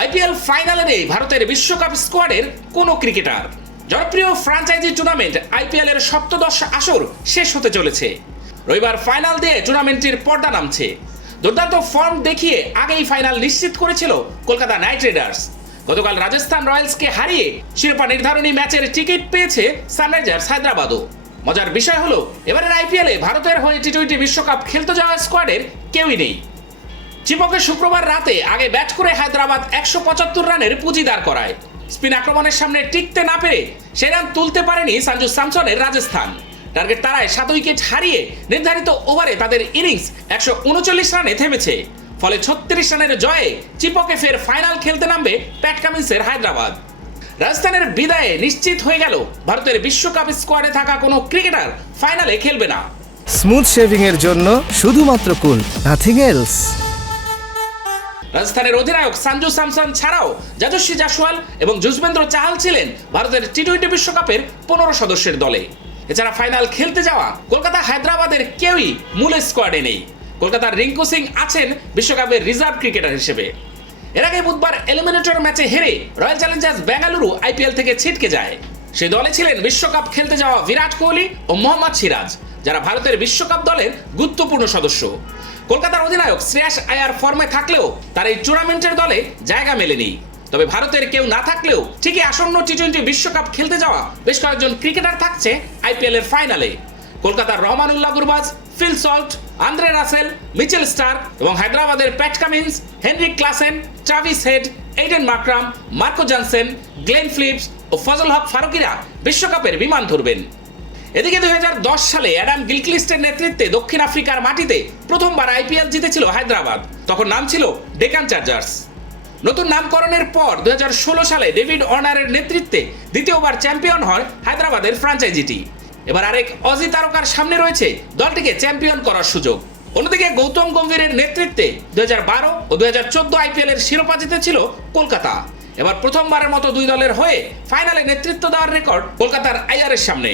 IPL ফাইনালে নেই ভারতের বিশ্বকাপ স্কোয়াডের কোনো ক্রিকেটার। জনপ্রিয় ফ্রাঞ্চাইজি টুর্নামেন্ট আইপিএল এর সপ্তদশ আসর শেষ হতে চলেছে। রবিবার ফাইনাল দিয়ে টুর্নামেন্টটির পর্দা নামছে। দুর্দান্ত ফর্ম দেখিয়ে আগেই ফাইনাল নিশ্চিত করেছিল কলকাতা নাইট রাইডার্স। গতকাল রাজস্থান রয়্যালসকে হারিয়ে শিরোপা নির্ধারণী ম্যাচের টিকিট পেয়েছে সানরাইজার্স হায়দ্রাবাদও। মজার বিষয় হলো, এবারের আইপিএলে ভারতের হয়ে টি টোয়েন্টি বিশ্বকাপ খেলতে যাওয়া স্কোয়াডের কেউই নেই। চিপকে শুক্রবার রাতে আগে ব্যাট করে হায়দ্রাবাদ একশো পঁচাত্তর রানের পুঁজি দাঁড় করায়। স্পিন আক্রমণের সামনে টিকতে না পেরে সে রান তুলতে পারেনি সঞ্জু স্যামসনের রাজস্থান। টার্গেট তারায় সাত উইকেট হারিয়ে নির্ধারিত ওভারে তাদের ইনিংস একশো উনচল্লিশ রানে থেমেছে। ফলে ছত্রিশ রানের জয়ে চিপকে ফের ফাইনাল খেলতে নামবে প্যাট কামিন্সের হায়দ্রাবাদ। রাজস্থানের বিদায়ে নিশ্চিত হয়ে গেল, ভারতের বিশ্বকাপ স্কোয়াডে থাকা কোনো ক্রিকেটার ফাইনালে খেলবে না। স্মুথ শেভিং এর জন্য শুধুমাত্র কুল নাথিং এলস রাজস্থানের অধিনায়ক সঞ্জু স্যামসন ছাড়াও যশস্বী জাসওয়াল এবং যুজবেন্দ্র চাহাল ছিলেন ভারতের টি টোয়েন্টি বিশ্বকাপের পনেরো সদস্যের দলে। এছাড়া ফাইনাল খেলতে যাওয়া কলকাতা হায়দ্রাবাদের কেউই মূল স্কোয়াডে নেই। কলকাতার রিঙ্কু সিং আছেন বিশ্বকাপের রিজার্ভ ক্রিকেটার হিসেবে। এর আগে বুধবার এলিমিনেটর ম্যাচে হেরে রয়্যাল চ্যালেঞ্জার্স বেঙ্গালুরু আইপিএল থেকে ছিটকে যায়। সে দলে ছিলেন বিশ্বকাপ খেলতে যাওয়া বিরাট কোহলি ও মোহাম্মদ সিরাজ, যারা ভারতের বিশ্বকাপ দলের গুরুত্বপূর্ণ সদস্য। কলকাতার অধিনায়ক শ্রেয়াস আয়ার ফর্মে থাকলেও তার এই টুর্নামেন্টের দলে জায়গা মেলেনি। তবে ভারতের কেউ না থাকলেও ঠিকই আসন্ন টি টোয়েন্টি বিশ্বকাপ খেলতে যাওয়া বেশ কয়েকজন ক্রিকেটার থাকছে আইপিএল এর ফাইনালে। কলকাতার Rahmanullah Gurbaz, Phil Salt, Andre Russell, Mitchell Starc এবং হায়দ্রাবাদের Pat Cummins Heinrich Klaasen Travis Head, Aiden Markram, Marco Jansen, Glenn Phillips ও ফজল হক ফারুকিরা বিশ্বকাপের বিমান ধরবেন। এদিকে দুই সালে অ্যাডাম গিলক্লিস্টের নেতৃত্বে দক্ষিণ আফ্রিকার মাটিতে প্রথমবার আইপিএল জিতেছিল হায়দ্রাবাদ। তখন নাম ছিল ডেকান চার্জার্স। নতুন নামকরণের পর দুই সালে ডেভিড অর্নারের নেতৃত্বে দ্বিতীয়বার চ্যাম্পিয়ন হয় হায়দ্রাবাদের ফ্রাঞ্চাইজিটি। এবার আরেক অজি তারকার সামনে রয়েছে দলটিকে চ্যাম্পিয়ন করার সুযোগ। অন্যদিকে গৌতম গম্ভীরের নেতৃত্বে দুই হাজার বারো ও দুই হাজার চোদ্দ আইপিএল এর শিরোপা জিতেছিল কলকাতা। এবার প্রথমবারের মতো দুই দলের হয়ে ফাইনালে নেতৃত্ব দেওয়ার রেকর্ড কলকাতার আইয়ারের সামনে।